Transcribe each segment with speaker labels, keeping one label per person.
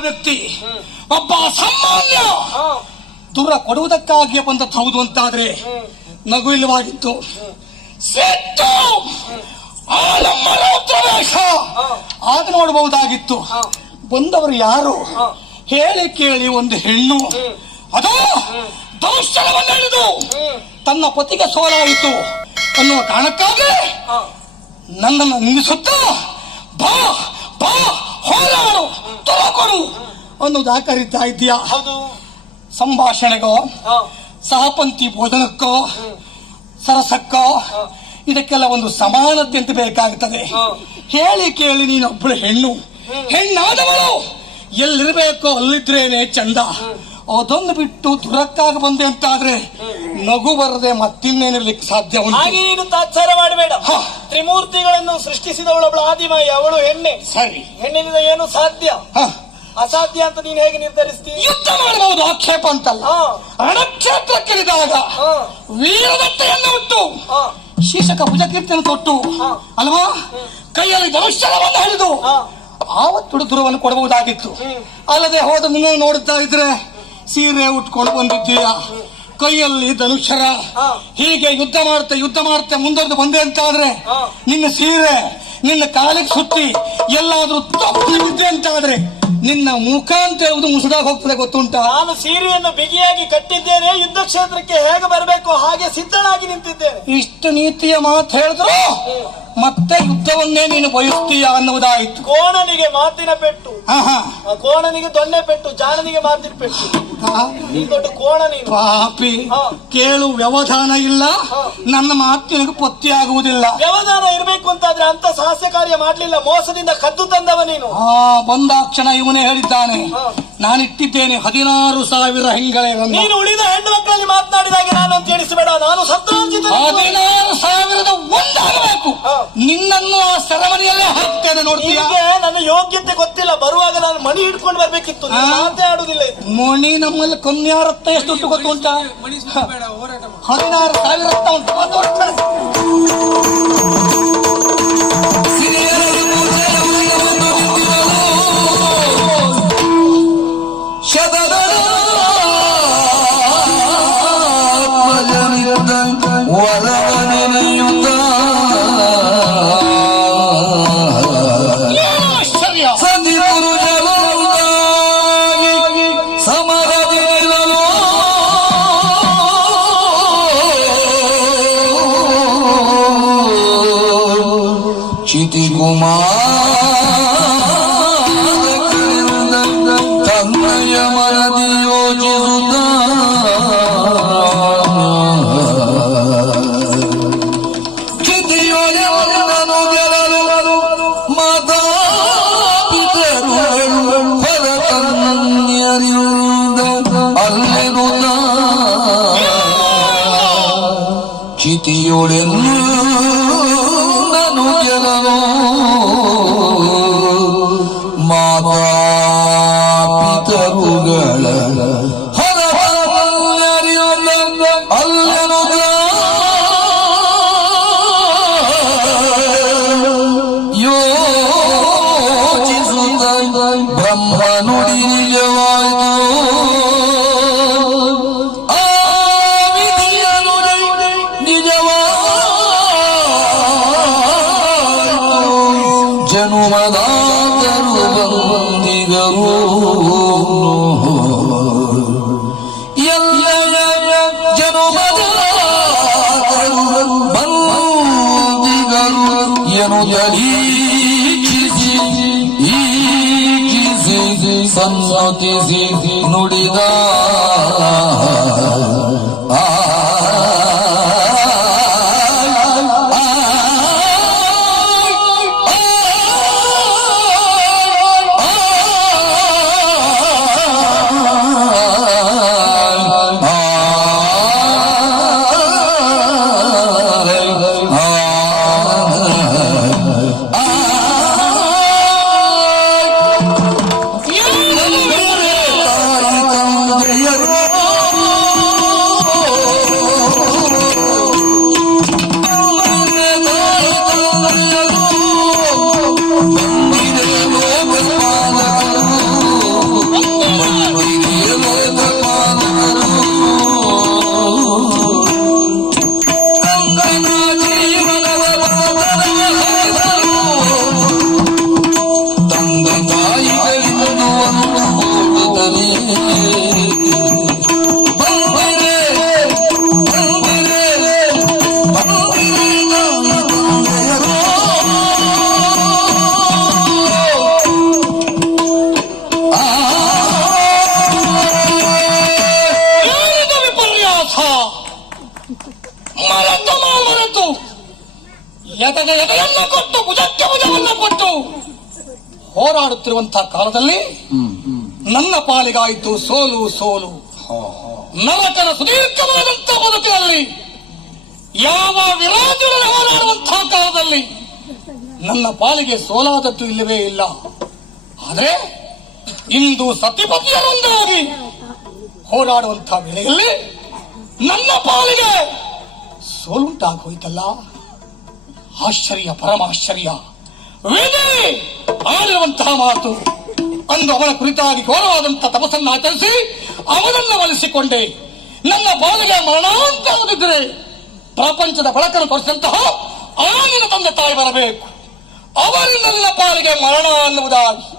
Speaker 1: ವ್ಯಕ್ತಿ, ಒಬ್ಬ ಸಾಮಾನ್ಯ ದೂರ ಕೊಡುವುದಕ್ಕಾಗಿ ಹೌದು ಅಂತಾದ್ರೆ ನಗು ಇಲ್ಲವಾಗಿತ್ತು ಆಗ ನೋಡಬಹುದಾಗಿತ್ತು. ಬಂದವರು ಯಾರು? ಹೇಳಿ ಕೇಳಿ ಒಂದು ಹೆಣ್ಣು. ಅದು
Speaker 2: ಹ್ಮ್
Speaker 1: ತನ್ನ ಪತಿಗೆ ಸೋಲಾಯಿತು ಅನ್ನುವ ಕಾರಣಕ್ಕಾಗಿ ನನ್ನನ್ನು ನಿಲ್ಲಿಸುತ್ತಾ ಬಾ ಬಾ, ಹೋರಾಡು ಅನ್ನೋದು ಕರೀತಾ ಇದೆಯಾ
Speaker 2: ಹೌದು.
Speaker 1: ಸಂಭಾಷಣೆಗೋ
Speaker 2: ಸಹಪಂಥಿ
Speaker 1: ಭೋಜನಕ್ಕೋ ಬೋಧನಕ್ಕೋ ಸರಸಕ್ಕೋ. ಇದಕ್ಕೆಲ್ಲ ಒಂದು ಸಮಾನತೆ ಅಂತ ಬೇಕಾಗುತ್ತದೆ. ಹೇಳಿ ಕೇಳಿ ನೀನೊಬ್ಬಳು ಹೆಣ್ಣು. ಹೆಣ್ಣಾದವಳು. ಎಲ್ಲಿರ್ಬೇಕೋ ಅಲ್ಲಿದ್ರೇನೆ ಚಂದ. ಅದೊಂದು ಬಿಟ್ಟು ದುರಕ್ಕಾಗಿ ಬಂದೆ ಅಂತಾದ್ರೆ ನಗು ಬರದೆ ಮತ್ತಿನ್ನೇನಿರ್ಲಿಕ್ಕೆ ಸಾಧ್ಯ ಉಂಟು.
Speaker 2: ಹಾಗೆ ನೀನು ತಾತ್ಸಾರ ಮಾಡಬೇಡ. ತ್ರಿಮೂರ್ತಿಗಳನ್ನು ಸೃಷ್ಟಿಸಿದವಳೊಬ್ಬಳು ಆದಿಮಾಯಿ. ಅವಳು ಹೆಣ್ಣೆ.
Speaker 1: ಸರಿ.
Speaker 2: ಹೆಣ್ಣಿನಿಂದ ಏನು ಸಾಧ್ಯ. ಅಸಾಧ್ಯ ಅಂತ ನೀನು ಹೇಗೆ ನಿರ್ಧರಿಸ್ತೀನಿ
Speaker 1: ಯುದ್ಧ ಮಾಡಬಹುದು ಆಕ್ಷೇಪ ಅಂತಲ್ಲ. ರಣಕ್ಷೇತ್ರಕ್ಕಿಳಿದಾಗ ವೀರದತ್ತೆಯನ್ನು ಉಟ್ಟು ಶೀರ್ಷಕ ಭುಜಕೀರ್ತಿಯನ್ನು ತೊಟ್ಟು
Speaker 2: ಹಾ.
Speaker 1: ಅಲ್ವಾ? ಕೈಯಲ್ಲಿ ಧನುಷ್ಯವನ್ನು ಹಿಡಿದು ಆವತ್ತು ದುರವನ್ನು ಕೊಡಬಹುದಾಗಿತ್ತು. ಅಲ್ಲದೆ ಹೋದ ನೀನು ನೋಡುತ್ತಾ ಇದ್ರೆ ಸೀರೆ ಉಟ್ಕೊಂಡು ಬಂದಿದ್ದೀಯ. ಕೈಯಲ್ಲಿ ಧನುಷ್ಯರ ಹೀಗೆ ಯುದ್ಧ ಮಾಡುತ್ತೆ ಯುದ್ಧ ಮಾಡುತ್ತೆ ಮುಂದೊಂದು ಬಂದೆ ಅಂತ ಆದ್ರೆ ನಿನ್ನ ಸೀರೆ ನಿನ್ನ ಕಾಲಿಗೆ ಸುತ್ತಿ ಎಲ್ಲಾದ್ರೂ ತಪ್ಪು ಇದ್ದೆ ಅಂತ ಆದ್ರೆ ನಿನ್ನ ಮುಖ ಅಂತ ಹೇಳುವುದು ಮುಸುಡಾಗಿ ಹೋಗ್ತದೆ ಗೊತ್ತುಂಟ?
Speaker 2: ನಾನು ಸೀರೆಯನ್ನು ಬಿಗಿಯಾಗಿ ಕಟ್ಟಿದ್ದೇನೆ ಯುದ್ಧ ಕ್ಷೇತ್ರಕ್ಕೆ ಹೇಗೆ ಬರಬೇಕು? ಹಾಗೆ ಸಿದ್ಧನಾಗಿ ನಿಂತಿದ್ದೇನೆ.
Speaker 1: ಇಷ್ಟು ನೀತಿಯ ಮಾತು ಹೇಳಿದ್ರು ಮತ್ತೆ ಯುದ್ಧವನ್ನೇ ನೀನು ಬಯಸ್ತೀಯ ಅನ್ನುವುದಾಯಿತು.
Speaker 2: ಕೋಣನಿಗೆ ಮಾತಿನ ಪೆಟ್ಟು. ಆ ಕೋಣನಿಗೆ ದೊಣ್ಣೆ ಪೆಟ್ಟು ಜಾಣನಿಗೆ ಮಾತಿನ ಪೆಟ್ಟು. ದೊಡ್ಡ ಕೋಣ ನೀನು.
Speaker 1: ಪಾಪಿ. ಕೇಳು ವ್ಯವಧಾನ ಇಲ್ಲ. ನನ್ನ ಮಾತಿನಿಗೂ ಪತ್ತಿ ಆಗುವುದಿಲ್ಲ.
Speaker 2: ವ್ಯವಧಾನ ಇರಬೇಕು ಅಂತಾದ್ರೆ ಅಂತ ಸಾಹಸ ಕಾರ್ಯ ಮಾಡ್ಲಿಲ್ಲ ಮೋಸದಿಂದ ಕದ್ದು ತಂದವ ನೀನು.
Speaker 1: ಆ ಬಂದಾಕ್ಷಣ ಇವನೇ ಹೇಳಿದ್ದಾನೆ.
Speaker 2: ಹಾ.
Speaker 1: ನಾನಿಟ್ಟಿದ್ದೇನೆ ಹದಿನಾರು ಸಾವಿರ ಹೆಂಗಳೆಗಳನ್ನು
Speaker 2: ನೀನು ಉಳಿದ ಹೆಣ್ಣು ಮಕ್ಕಳಲ್ಲಿ ಮಾತನಾಡಿದಾಗ ನಾನು ಅಂತ ಎಣಿಸಬೇಡ ನಾನು
Speaker 1: ಹದಿನಾರು ಸಾವಿರದ ಒಂದಾಗಬೇಕು. ನಿನ್ನನ್ನು ಆ ಸೆರೆಮನೆಯಲ್ಲೇ ಹಾಕ್ತೇನೆ ನೋಡ್ತೀನಿ
Speaker 2: ನಿನಗೆ ನನ್ನ ಯೋಗ್ಯತೆ ಗೊತ್ತಿಲ್ಲ. ಬರುವಾಗ ನಾನು ಮಣಿ ಹಿಡ್ಕೊಂಡು ಬರ್ಬೇಕಿತ್ತು. ನೀನು ಆಡುದಿಲ್ಲ
Speaker 1: ಮಣಿ ನಮ್ಮಲ್ಲಿ ಕೊನ್ಯಾರತ್ತ ಎಷ್ಟು ಉಂಟು ಗೊತ್ತು ಉಂಟಾ ಹದಿನಾರು ಸಾವಿರ ಉಂಟು.
Speaker 3: ಚಿತಿಯೊಳೆನ್ನು ನಾನು ಸನ್ನತಿಸಿ ನುಡಿದ ಆ
Speaker 1: ಹೋರಾಡುತ್ತಿರುವಂತಹ ಕಾಲದಲ್ಲಿ ನನ್ನ ಪಾಲಿಗಾಯಿತು ಸೋಲು ಸೋಲು. ನರಕನ ಸುದೀರ್ಘವಾದಂತಹ ಬದುಕಿನಲ್ಲಿ, ಯಾವ ವಿರಾಜುಗಳು ಹೋರಾಡುವಂತಹ ಕಾಲದಲ್ಲಿ ನನ್ನ ಪಾಲಿಗೆ ಸೋಲಾದದ್ದು ಇಲ್ಲವೇ ಇಲ್ಲ. ಆದರೆ ಇಂದು ಸತಿಪತಿಯರೊಂದಾಗಿ ಹೋರಾಡುವಂತಹ ವೇಳೆಯಲ್ಲಿ ನನ್ನ ಪಾಲಿಗೆ ಸೋಲುಂಟಾಗೋಯ್ತಲ್ಲ. ಆಶ್ಚರ್ಯ, ಪರಮಾಶ್ಚರ್ಯ. ವಿಧಿ! ಆಡಿರುವಂತಹ ಮಾತು. ಅಂದು ಅವನ ಕುರಿತಾಗಿ ಘೋರವಾದಂತಹ ತಪಸ್ಸನ್ನು ಆಚರಿಸಿ ಅವನನ್ನು ಒಲಿಸಿಕೊಂಡೆ ನನ್ನ ಬಾಲಿಗೆ ಮರಣಾಂತರದಿದ್ದರೆ ಪ್ರಪಂಚದ ಬಳಕನ್ನು ತೋರಿಸಿದಂತಹ ಆನಿನ ತಂದೆ ತಾಯಿ ಬರಬೇಕು. ಅವರಿಂದ ನನ್ನ ಪಾಲಿಗೆ ಮರಣ ಅನ್ನುವುದಾಗಿ.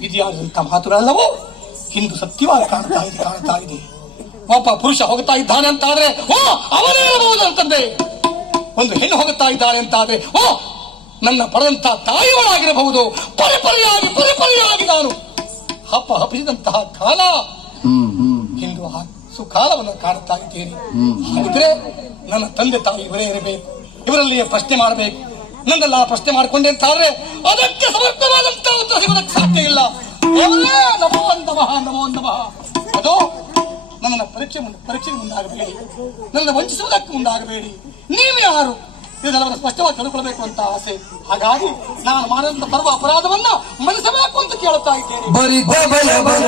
Speaker 1: ವಿಧಿಯಾದಂತಹ ಮಾತುಗಳೆಲ್ಲವೂ, ಇಂದು ಸತ್ಯವಾಗಿ ಕಾಣ್ತಾ ಇದೆ ಕಾಣ್ತಾ ಇದೆ. ಒಬ್ಬ ಪುರುಷ ಹೋಗ್ತಾ ಇದ್ದಾನೆ ಅಂತಾದ್ರೆ, ಓ, ಅವನೇ ಇರಬಹುದು ಅಂತಂದೆ ಒಂದು ಹೆಣ್ಣು ಹೋಗುತ್ತಾ ಇದ್ದಾಳೆ ಅಂತಾದ್ರೆ, ಓ ನನ್ನ ಪರಂತ ತಾಯಿಯವಳಾಗಿರಬಹುದು ಪರಿಪರಿಯಾಗಿ ಪರಿಪರಿಯಾಗಿ ನಾನು. ಹಪ್ಪ ಹಬ್ಬಿಸಿದಂತಹ ಕಾಲ. ಇಂದು ಆ ಸುಕಾಲವನ್ನು ಕಾಣುತ್ತಾ ಇದ್ದೇನೆ. ಹಾಗಿದ್ರೆ ನನ್ನ ತಂದೆ ತಾಯಿ ಇವರೇ ಇರಬೇಕು. ಇವರಲ್ಲಿ ಪ್ರಶ್ನೆ ಮಾಡಬೇಕು. ನನ್ನೆಲ್ಲ ಪ್ರಶ್ನೆ ಮಾಡಿಕೊಂಡೆ ಅಂತಾದ್ರೆ ಅದಕ್ಕೆ ಸಮರ್ಥವಾದಂತಹ ಉತ್ತರ ಸಿಗೋದಕ್ಕೆ ಸಾಧ್ಯ ಇಲ್ಲ. ನಮೋ ನಮಃ ನಮೋ ನಮಃ ಅದು ನನ್ನ ಪರೀಕ್ಷೆ ಪರೀಕ್ಷೆಗೆ ಮುಂದಾಗಬೇಡಿ. ನನ್ನ ವಂಚಿಸುವುದಕ್ಕೆ ಮುಂದಾಗಬೇಡಿ. ನೀವು ಯಾರು? ಇದೆಲ್ಲವನ್ನು ಸ್ಪಷ್ಟವಾಗಿ ತಿಳ್ಕೊಳ್ಬೇಕು ಅಂತ ಆಸೆ. ಹಾಗಾಗಿ ನಾನು ಮಾಡಿದಂತ ಪರ್ವ ಅಪರಾಧವನ್ನ ಮನಸ್ಸಬೇಕು ಅಂತ ಕೇಳುತ್ತಾ ಇದ್ದೇನೆ.
Speaker 3: ಬರಿದ ಕಾಣುತ್ತ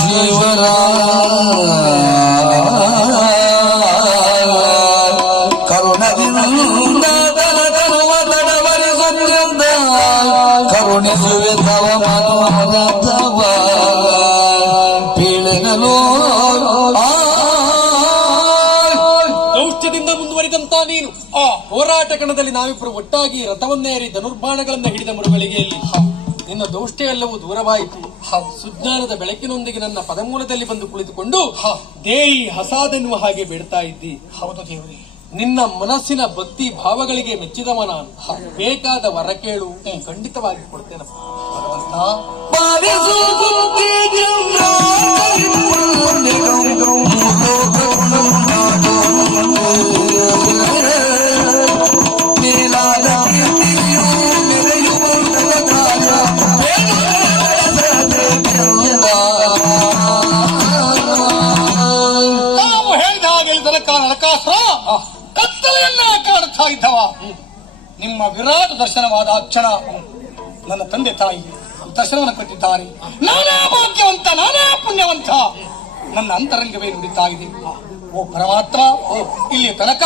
Speaker 3: ಶಿವರ. ಕರುಣದಿಂದ ಕರುಣಿಸುವೆ ತವ.
Speaker 4: ಕಣದಲ್ಲಿ ನಾವಿಬ್ಬರು ಒಟ್ಟಾಗಿ ರಥವನ್ನೇರಿ ಧನುರ್ಬಾಣಗಳನ್ನ ಹಿಡಿದ ಮರುಗಳಿಗೆಯಲ್ಲಿ ನಿನ್ನ ದೌಷ್ಟ್ಯ ಎಲ್ಲವೂ ದೂರವಾಯಿತು. ಸುಜ್ಞಾನದ ಬೆಳಕಿನೊಂದಿಗೆ ನನ್ನ ಪದಮೂಲದಲ್ಲಿ ಬಂದು ಕುಳಿತುಕೊಂಡು ದೇಯಿ ಹಸಾದೆನ್ನುವ ಹಾಗೆ ಬೇಡ್ತಾ ಇದ್ದಿ.
Speaker 1: ಹೌದು ದೇವರೇ.
Speaker 4: ನಿನ್ನ ಮನಸ್ಸಿನ ಭಕ್ತಿ ಭಾವಗಳಿಗೆ ಮೆಚ್ಚಿದವ ನಾನು. ಬೇಕಾದ ವರ ಕೇಳು ಖಂಡಿತವಾಗಿ ಕೊಡ್ತೇನೆ.
Speaker 1: ನಿಮ್ಮ ವಿರಾಟ ದರ್ಶನವಾದ ಅಕ್ಷರ ನನ್ನ ತಂದೆ ತಾಯಿ ದರ್ಶನವನ್ನು ಕೊಟ್ಟಿದ್ದಾರೆ. ನಾನೇ ಭಾಗ್ಯವಂತ, ನಾನೇ ಪುಣ್ಯವಂತ. ನನ್ನ ಅಂತರಂಗವೇ ನುಡಿತಾ ಇದೆ ಓ ಪರಮಾತ್ಮ ಇಲ್ಲಿ ತನಕ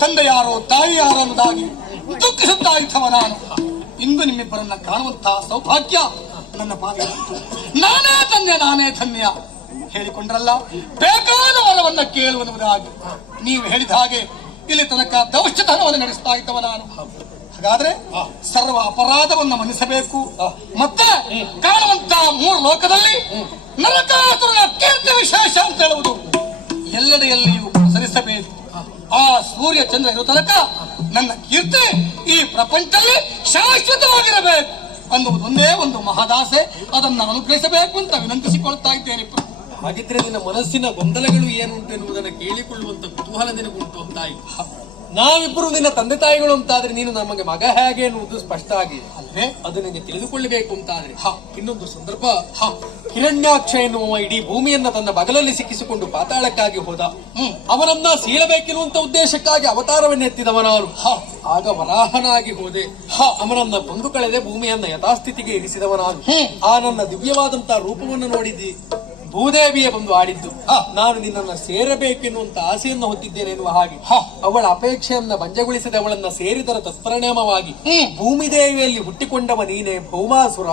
Speaker 1: ತಂದೆ ಯಾರೋ ತಾಯಿ ಯಾರೋ ಅನ್ನೋದಾಗಿ ದುಃಖಿಸುತ್ತಾ ಇದ್ದವ ನಾನು. ಇಂದು ನಿಮ್ಮಿಬ್ಬರನ್ನ ಕಾಣುವಂತಹ ಸೌಭಾಗ್ಯ ನನ್ನ ಪಾದ ನಾನೇ ಧನ್ಯ ನಾನೇ ಧನ್ಯ. ಹೇಳಿಕೊಂಡ್ರಲ್ಲ ಬೇಕಾದ ವರವನ್ನ ಕೇಳುವುದಾಗಿ ನೀವು ಹೇಳಿದ ಹಾಗೆ ಇಲ್ಲಿ ತನಕ ದೌಶ್ಯತನವನ್ನು ನಡೆಸ್ತಾ ಇದ್ದವ ನಾನು. ಹಾಗಾದ್ರೆ ಸರ್ವ ಅಪರಾಧವನ್ನ ಮನ್ನಿಸಬೇಕು. ಮತ್ತೆ ಕಾಣುವಂತ ಮೂರು ಲೋಕದಲ್ಲಿ ನರಕಾಸುರನ ಕೀರ್ತಿ ವಿಶೇಷ ಅಂತ ಹೇಳುವುದು ಎಲ್ಲೆಡೆಯಲ್ಲಿಯೂ ಪ್ರಸರಿಸಬೇಕು ಆ ಸೂರ್ಯ ಚಂದ್ರ ಇರೋ ತನಕ ನನ್ನ ಕೀರ್ತಿ ಈ ಪ್ರಪಂಚದಲ್ಲಿ ಶಾಶ್ವತವಾಗಿರಬೇಕು ಅನ್ನುವುದೊಂದೇ ಒಂದು ಮಹದಾಸೆ. ಅದನ್ನು ಅನುಗ್ರಹಿಸಬೇಕು ಅಂತ ವಿನಂತಿಸಿಕೊಳ್ತಾ ಇದ್ದೇನೆ.
Speaker 4: ಹಾಗಿದ್ರೆ ನಿನ್ನ ಮನಸ್ಸಿನ ಗೊಂದಲಗಳು ಏನುಂಟು ಎನ್ನುವುದನ್ನು ಕೇಳಿಕೊಳ್ಳುವಂತ ಕುತೂಹಲ ನಿನಗುಂಟು ಅಂತ ನಾವಿಬ್ಬರು ನಿನ್ನ ತಂದೆ ತಾಯಿಗಳು ಅಂತಾದ್ರೆ ನೀನು ನಮಗೆ ಮಗ ಹೇಗೆ ಎನ್ನುವುದು ಸ್ಪಷ್ಟ ಆಗಿ
Speaker 1: ಅಲ್ವೇ
Speaker 4: ಅದು ನಿನಗೆ ತಿಳಿದುಕೊಳ್ಳಬೇಕು ಅಂತಾದ್ರೆ. ಹ ಇನ್ನೊಂದು ಸಂದರ್ಭ. ಹ ಹಿರಣ್ಯಾಕ್ಷ ಎನ್ನುವ ಇಡೀ ಭೂಮಿಯನ್ನ ತನ್ನ ಬಗಲಲ್ಲಿ ಸಿಕ್ಕಿಸಿಕೊಂಡು ಪಾತಾಳಕ್ಕಾಗಿ ಹೋದ. ಅವನನ್ನ ಸೀಳಬೇಕಿರುವಂತ ಉದ್ದೇಶಕ್ಕಾಗಿ ಅವತಾರವನ್ನೆತ್ತಿದವ ನಾನು ಹ ಆಗ ವರಾಹನಾಗಿ ಹೋದೆ. ಹ ಅವನನ್ನ ಕೊಂದು ಕಳೆದೆ ಭೂಮಿಯನ್ನ ಯಥಾಸ್ಥಿತಿಗೆ ಇರಿಸಿದವ ನಾನು
Speaker 1: ಹ್ಮ್.
Speaker 4: ಆ ನನ್ನ ದಿವ್ಯವಾದಂತಹ ರೂಪವನ್ನು ನೋಡಿದ್ದಿ. ಭೂದೇವಿಯೇ ಬಂದು ಆಡಿದ್ದು. ನಾನು ನಿನ್ನನ್ನ ಸೇರಬೇಕೆನ್ನುವಂತ ಆಸೆಯನ್ನು ಹೊತ್ತಿದ್ದೇನೆ ಎನ್ನುವ ಹಾಗೆ. ಅವಳ ಅಪೇಕ್ಷೆಯನ್ನ ಭಂಜಗೊಳಿಸಿದ ಅವಳನ್ನ ಸೇರಿದರ ತತ್ಪರಿಣಾಮವಾಗಿ
Speaker 1: ಭೂಮಿದೇವಿಯಲ್ಲಿ
Speaker 4: ಭೂಮಿ ದೇವಿಯಲ್ಲಿ ಹುಟ್ಟಿಕೊಂಡವ ನೀನೇ ಭೌಮಾಸುರ.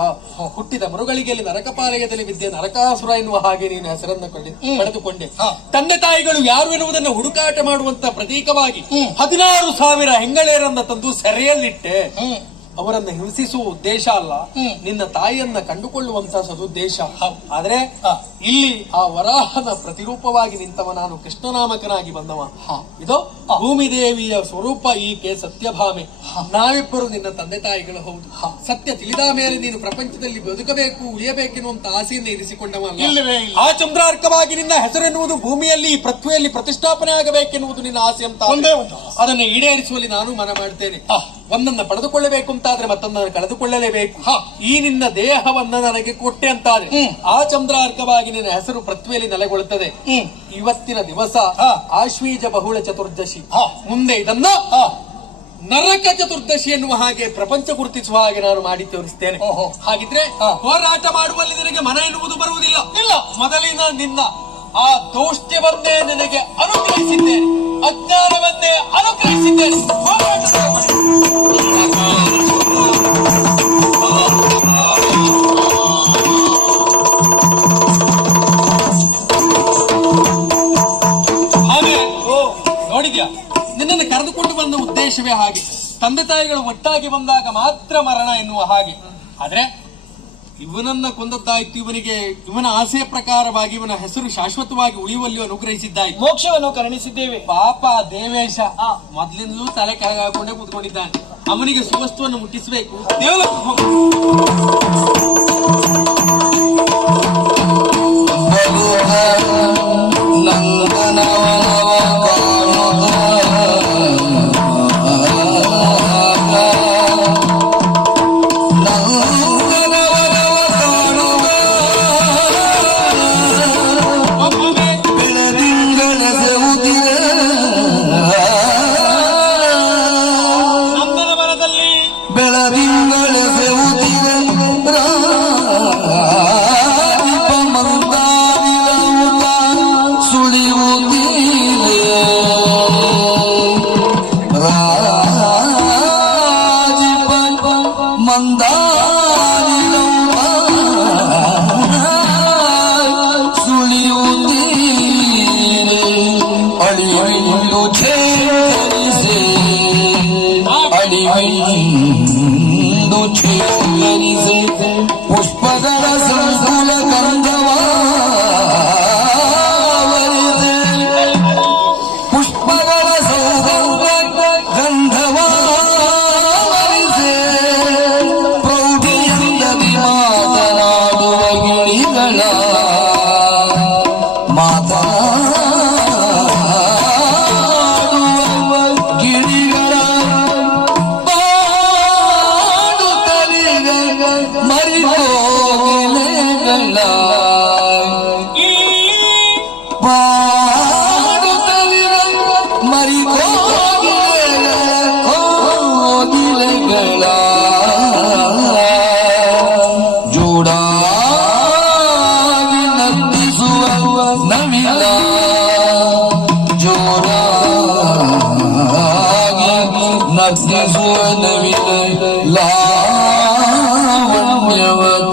Speaker 4: ಹುಟ್ಟಿದ ಮರುಗಳಿಗೆಯಲ್ಲಿ ನರಕಪಾಲಯದಲ್ಲಿ ವಿದ್ಯೆ ನರಕಾಸುರ ಎನ್ನುವ ಹಾಗೆ ನೀನು ಹೆಸರನ್ನು ಕೊಂಡೆ- ಪಡೆದುಕೊಂಡೆ. ತಂದೆ ತಾಯಿಗಳು ಯಾರು ಎನ್ನುವುದನ್ನು ಹುಡುಕಾಟ ಮಾಡುವಂತ ಪ್ರತೀಕವಾಗಿ. ಹದಿನಾರು ಸಾವಿರ ಹೆಂಗಳೇರನ್ನ ತಂದು ಸೆರೆಯಲ್ಲಿಟ್ಟೆ. ಅವರನ್ನ ಹಿಂಸಿಸುವ ಉದ್ದೇಶ ಅಲ್ಲ. ನಿನ್ನ ತಾಯಿಯನ್ನ ಕಂಡುಕೊಳ್ಳುವಂತ ಸದುದ್ದೇಶ. ಆದ್ರೆ ಇಲ್ಲಿ ಆ ವರಾಹದ ಪ್ರತಿರೂಪವಾಗಿ ನಿಂತವ ನಾನು ಕೃಷ್ಣನಾಮಕನಾಗಿ ಬಂದವ. ಇದು
Speaker 1: ಭೂಮಿದೇವಿಯ
Speaker 4: ಭೂಮಿ ದೇವಿಯ ಸ್ವರೂಪ ಈಕೆ ಸತ್ಯಭಾಮೆ. ನಾವಿಬ್ಬರು ನಿನ್ನ ತಂದೆ ತಾಯಿಗಳು ಹೌದು. ಸತ್ಯ ತಿಳಿದ ಮೇಲೆ ನೀನು ಪ್ರಪಂಚದಲ್ಲಿ ಬದುಕಬೇಕು ಉಳಿಯಬೇಕೆನ್ನುವಂತ ಆಸೆಯನ್ನು ಇರಿಸಿಕೊಂಡವ. ಆ ಚಂದ್ರಾರ್ಕವಾಗಿ ನಿನ್ನ ಹೆಸರೆನ್ನುವುದು ಭೂಮಿಯಲ್ಲಿ ಈ ಪೃಥ್ವಿಯಲ್ಲಿ ಪ್ರತಿಷ್ಠಾಪನೆ ಆಗಬೇಕೆನ್ನುವುದು ನಿನ್ನ ಆಸೆ. ಅಂತ ಅದನ್ನು ಈಡೇರಿಸುವಲ್ಲಿ ನಾನು ಮನ ಮಾಡ್ತೇನೆ. ಒಂದನ್ನ ಪಡೆದುಕೊಳ್ಳಬೇಕು ಅಂತಾದ್ರೆ ಮತ್ತೊಂದನ್ನು ಕಳೆದುಕೊಳ್ಳಲೇಬೇಕು ಈ ನಿನ್ನ ದೇಹವನ್ನ ನನಗೆ ಕೊಟ್ಟೆ ಅಂತಾದ್ರೆ. ಆ ಚಂದ್ರಾರ್ಕವಾಗಿ ನಿನ್ನ ಹೆಸರು ಪೃಥ್ವಿಯಲ್ಲಿ ನೆಲೆಗೊಳ್ಳುತ್ತದೆ. ಇವತ್ತಿನ ದಿವಸ. ಆಶ್ವೀಜ ಬಹುಳ ಚತುರ್ದಶಿ. ಮುಂದೆ ಇದನ್ನ. ನರಕ ಚತುರ್ದಶಿ ಎನ್ನುವ ಹಾಗೆ ಪ್ರಪಂಚ ಗುರುತಿಸುವ ಹಾಗೆ ನಾನು ಮಾಡಿ ತೋರಿಸ್ತೇನೆ. ಹಾಗಿದ್ರೆ. ಹೋರಾಟ ಮಾಡುವಲ್ಲಿ ನಿನಗೆ ಮನ ಎನ್ನುವುದು ಬರುವುದಿಲ್ಲ
Speaker 1: ಇಲ್ಲ.
Speaker 4: ಮೊದಲಿನ ನಿನ್ನ ಆ ದೌಷ್ಟ್ಯವನ್ನೇ ನಿನಗೆ ಅನುಗ್ರಹಿಸಿದ್ದೇನೆ ಅಜ್ಞಾನವನ್ನೇ ಅನುಗ್ರಹಿಸಿದ್ದೇನೆ ನೋಡಿದ್ಯಾ? ನಿನ್ನನ್ನು ಕರೆದುಕೊಂಡು ಬಂದ ಉದ್ದೇಶವೇ ಹಾಗೆ. ತಂದೆ ತಾಯಿಗಳು ಒಟ್ಟಾಗಿ ಬಂದಾಗ ಮಾತ್ರ ಮರಣ ಎನ್ನುವ ಹಾಗೆ. ಆದ್ರೆ ಇವನನ್ನ ಕೊಂದದ್ದಾಯ್ತು ಇವನಿಗೆ ಇವನ ಆಸೆಯ ಪ್ರಕಾರವಾಗಿ ಇವನ ಹೆಸರು ಶಾಶ್ವತವಾಗಿ ಉಳಿಯುವಲ್ಲಿ ಅನುಗ್ರಹಿಸಿದ್ದಾಯ್ತು.
Speaker 2: ಮೋಕ್ಷವನ್ನು ಕರುಣಿಸಿದ್ದೇವೆ.
Speaker 4: ಪಾಪ ದೇವೇಶ ಮೊದ್ಲಿಂದಲೂ ತಲೆ ಕೆಳಗೆ ಹಾಕೊಂಡೇ ಕೂತ್ಕೊಂಡಿದ್ದಾನೆ. ಅವನಿಗೆ ಸುವಸ್ತುವನ್ನು ಮುಟ್ಟಿಸಬೇಕು. ದೇವಲೋಕಕ್ಕೆ
Speaker 3: పుష్పదళ సంకుల కంద نفس
Speaker 2: زور
Speaker 3: نوی لا ಕೋಗಿಲೆಗಳ